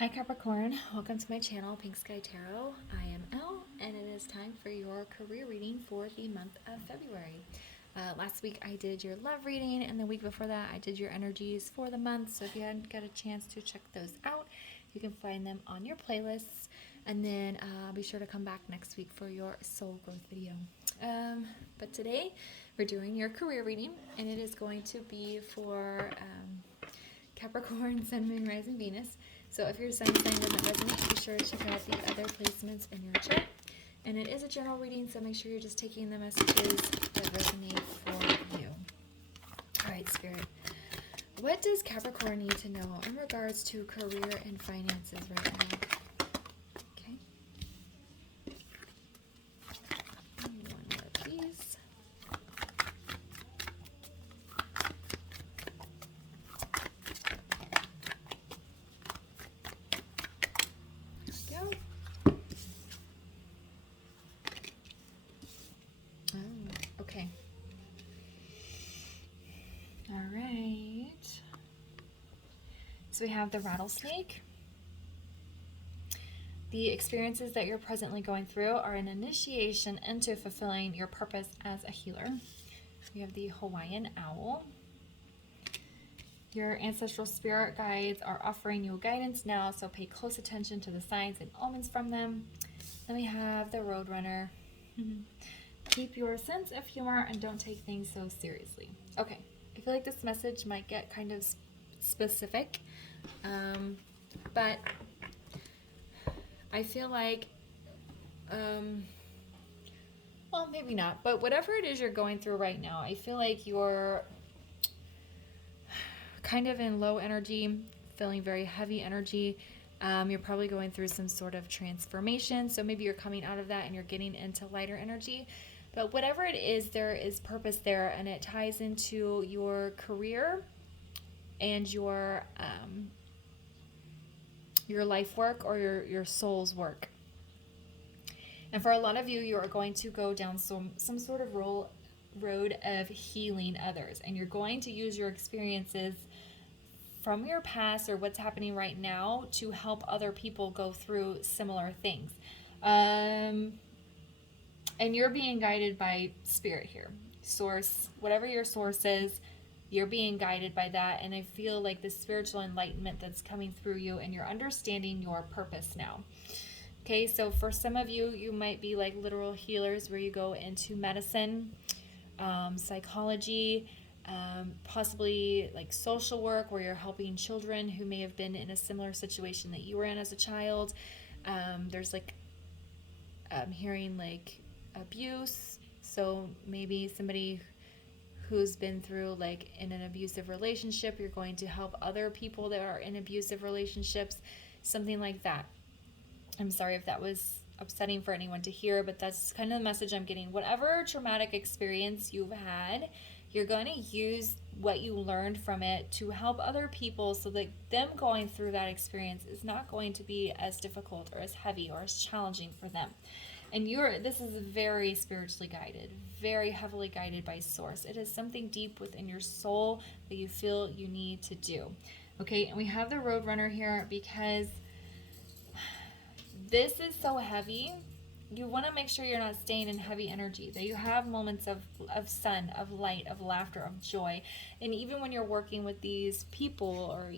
Hi Capricorn, welcome to my channel, Pink Sky Tarot. I am Elle, and it is time for your career reading for the month of February. Last week I did your love reading, and the week before that I did your energies for the month. So if you hadn't got a chance to check those out, you can find them on your playlists. And then be sure to come back next week for your soul growth video. But today we're doing your career reading, and it is going to be for Capricorn, Sun, Moon, Rising, Venus. So if your sun sign doesn't resonate, be sure to check out the other placements in your chart. And it is a general reading, so make sure you're just taking the messages that resonate for you. All right, Spirit. What does Capricorn need to know in regards to career and finances right now? Okay. And one more of these. Okay. All right. So we have the rattlesnake. The experiences that you're presently going through are an initiation into fulfilling your purpose as a healer. We have the Hawaiian owl. Your ancestral spirit guides are offering you guidance now, so pay close attention to the signs and omens from them. Then we have the roadrunner. Keep your sense of humor and don't take things so seriously. Okay, I feel like this message might get kind of specific, but I feel like, well, maybe not, but whatever it is you're going through right now, I feel like you're kind of in low energy, feeling very heavy energy. You're probably going through some sort of transformation, so maybe you're coming out of that and you're getting into lighter energy. But whatever it is, there is purpose there, and it ties into your career and your life work or your soul's work. And for a lot of you, you are going to go down some sort of road of healing others, and you're going to use your experiences from your past or what's happening right now to help other people go through similar things. And you're being guided by spirit here. Source, whatever your source is, you're being guided by that. And I feel like the spiritual enlightenment that's coming through you, and you're understanding your purpose now. Okay, so for some of you, you might be like literal healers where you go into medicine, psychology, possibly like social work where you're helping children who may have been in a similar situation that you were in as a child. There's like, I'm hearing like abuse, so maybe somebody who's been through like in an abusive relationship, you're going to help other people that are in abusive relationships, something like that. I'm sorry if that was upsetting for anyone to hear, but that's kind of the message I'm getting. Whatever traumatic experience you've had, you're going to use what you learned from it to help other people, so that them going through that experience is not going to be as difficult or as heavy or as challenging for them. And this is very spiritually guided, very heavily guided by source. It is something deep within your soul that you feel you need to do. Okay, and we have the roadrunner here because this is so heavy. You want to make sure you're not staying in heavy energy, that you have moments of sun, of light, of laughter, of joy. And even when you're working with these people or,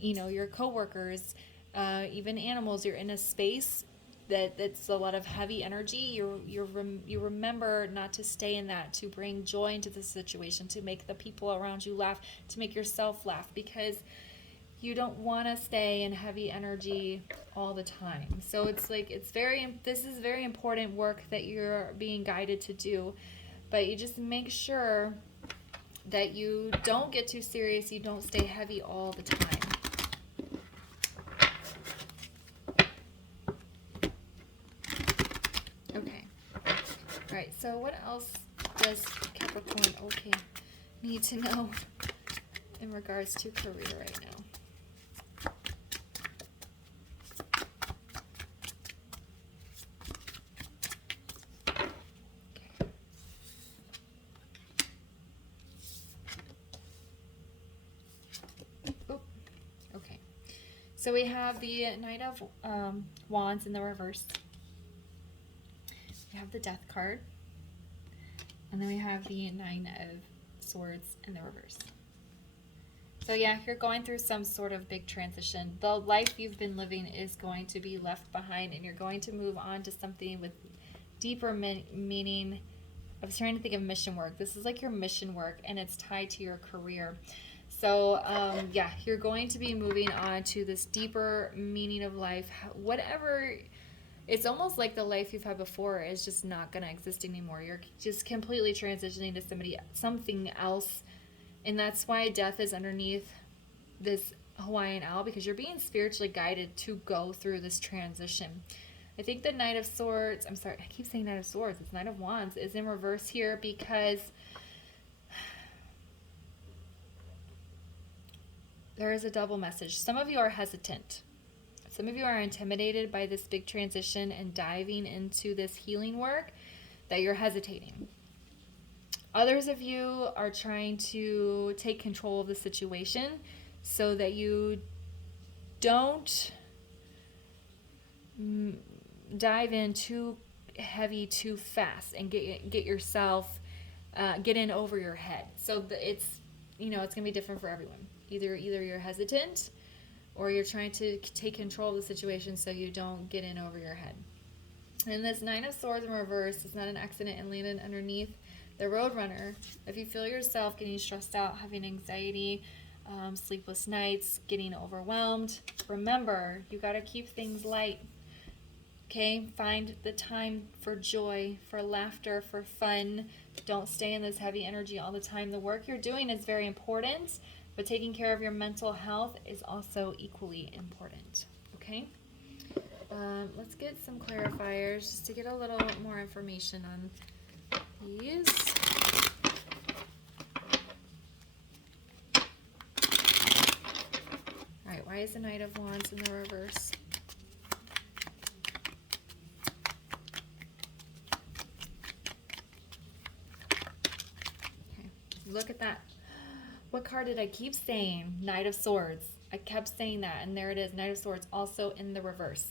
you know, your coworkers, even animals, you're in a space that's a lot of heavy energy. You remember not to stay in that, to bring joy into the situation, to make the people around you laugh, to make yourself laugh, because you don't want to stay in heavy energy all the time. So it's like, this is very important work that you're being guided to do, but you just make sure that you don't get too serious, you don't stay heavy all the time. Okay. All right, so what else does Capricorn need to know in regards to career right now? So we have the Knight of Wands in the reverse. We have the Death card. And then we have the Nine of Swords in the reverse. So yeah, you're going through some sort of big transition. The life you've been living is going to be left behind, and you're going to move on to something with deeper meaning. I was trying to think of mission work. This is like your mission work, and it's tied to your career. So yeah, you're going to be moving on to this deeper meaning of life. Whatever, it's almost like the life you've had before is just not going to exist anymore. You're just completely transitioning to something else. And that's why death is underneath this Hawaiian owl, because you're being spiritually guided to go through this transition. I think the Knight of Swords, I'm sorry, I keep saying Knight of Swords, it's Knight of Wands, is in reverse here because there is a double message. Some of you are hesitant. Some of you are intimidated by this big transition and diving into this healing work, that you're hesitating. Others of you are trying to take control of the situation so that you don't dive in too heavy too fast and get yourself get in over your head. So it's it's gonna be different for everyone. Either you're hesitant or you're trying to take control of the situation so you don't get in over your head. And this Nine of Swords in reverse is not an accident and landed underneath the Roadrunner. If you feel yourself getting stressed out, having anxiety, sleepless nights, getting overwhelmed, remember, you got to keep things light. Okay? Find the time for joy, for laughter, for fun. Don't stay in this heavy energy all the time. The work you're doing is very important, but taking care of your mental health is also equally important. Okay? Let's get some clarifiers just to get a little more information on these. All right, why is the Knight of Wands in the reverse? Okay, look at that. What card did I keep saying? Knight of Swords. I kept saying that, and there it is, Knight of Swords, also in the reverse.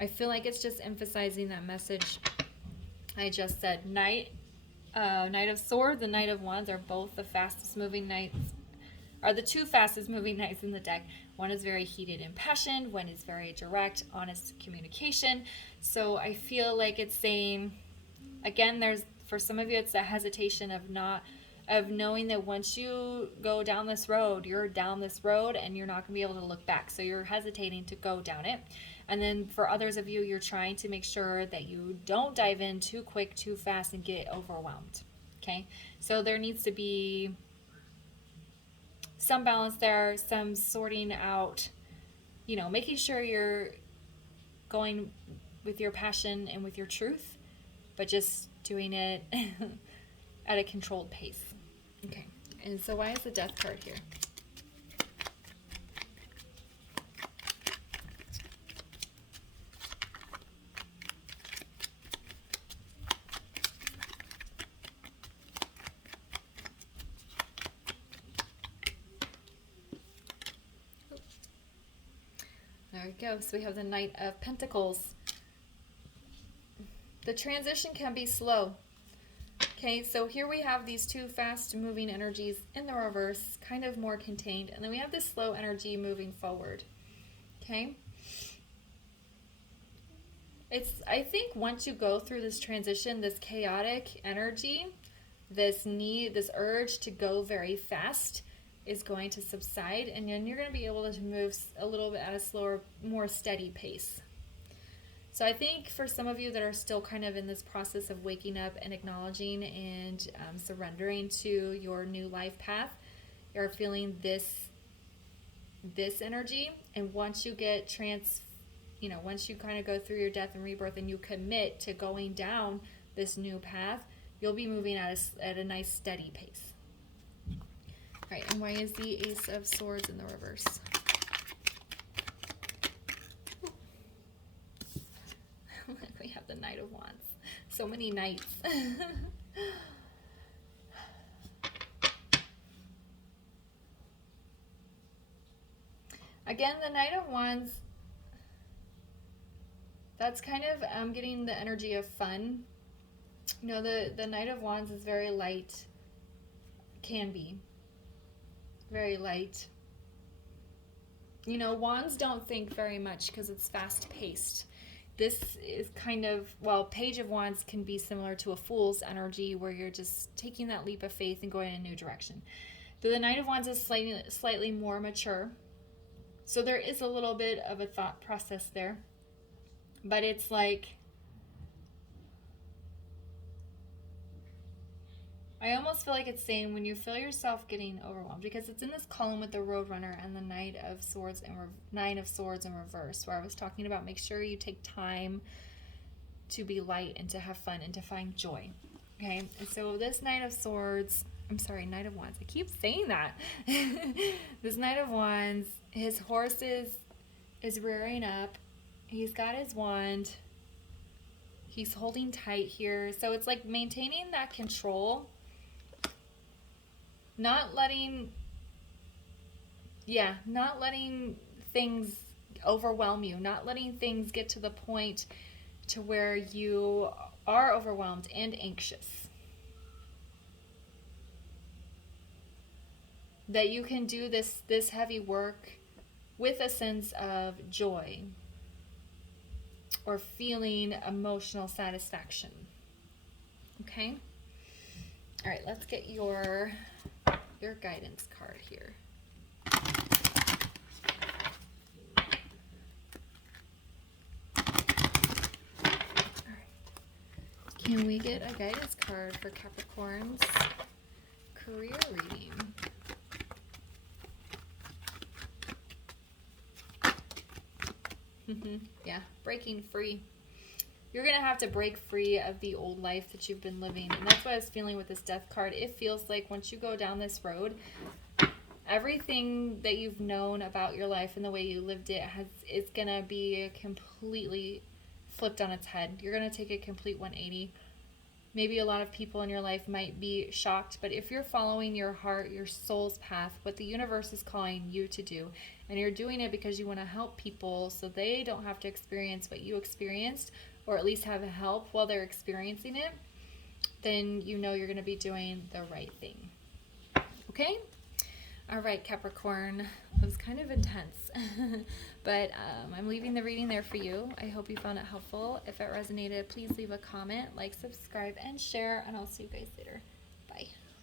I feel like it's just emphasizing that message I just said. Knight of Swords and Knight of Wands are both the fastest moving knights, are the two fastest moving knights in the deck. One is very heated and passionate, one is very direct, honest communication. So I feel like it's saying, again, for some of you, it's that hesitation of knowing that once you go down this road, you're down this road and you're not going to be able to look back. So you're hesitating to go down it. And then for others of you, you're trying to make sure that you don't dive in too quick, too fast, and get overwhelmed. Okay? So there needs to be some balance there, some sorting out, making sure you're going with your passion and with your truth, but just doing it at a controlled pace. Okay, and so why is the Death card here? There we go. So we have the Knight of Pentacles. The transition can be slow. Okay, so here we have these two fast-moving energies in the reverse, kind of more contained, and then we have this slow energy moving forward. Okay? I think once you go through this transition, this chaotic energy, this urge to go very fast is going to subside, and then you're going to be able to move a little bit at a slower, more steady pace. So I think for some of you that are still kind of in this process of waking up and acknowledging and surrendering to your new life path, you're feeling this energy. And once you get once you kind of go through your death and rebirth and you commit to going down this new path, you'll be moving at a nice steady pace. All right, and why is the Ace of Swords in the reverse? We have the Knight of Wands. So many knights. Again, again, the Knight of Wands, that's kind of, I'm getting the energy of fun. You know, the Knight of Wands is very light, can be very light. You know, wands don't think very much because it's fast paced. This is kind of, well, Page of Wands can be similar to a Fool's energy where you're just taking that leap of faith and going in a new direction. But the Knight of Wands is slightly more mature. So there is a little bit of a thought process there. But it's like, I almost feel like it's saying when you feel yourself getting overwhelmed, because it's in this column with the Roadrunner and the Knight of Swords and Nine of Swords in reverse, where I was talking about make sure you take time to be light and to have fun and to find joy. Okay, and so this Knight of Swords, I'm sorry, Knight of Wands, I keep saying that. This Knight of Wands, his horse is rearing up. He's got his wand. He's holding tight here. So it's like maintaining that control. Not letting things overwhelm you. Not letting things get to the point to where you are overwhelmed and anxious. That you can do this heavy work with a sense of joy or feeling emotional satisfaction. Okay? All right, let's get your guidance card here. All right. Can we get a guidance card for Capricorn's career reading? Yeah, breaking free. You're going to have to break free of the old life that you've been living. And that's what I was feeling with this death card. It feels like once you go down this road, everything that you've known about your life and the way you lived it is going to be completely flipped on its head. You're going to take a complete 180. Maybe a lot of people in your life might be shocked, but if you're following your heart, your soul's path, what the universe is calling you to do, and you're doing it because you want to help people so they don't have to experience what you experienced, or at least have help while they're experiencing it, then you know you're going to be doing the right thing. Okay? All right, Capricorn. It was kind of intense, but I'm leaving the reading there for you. I hope you found it helpful. If it resonated, please leave a comment, like, subscribe, and share, and I'll see you guys later.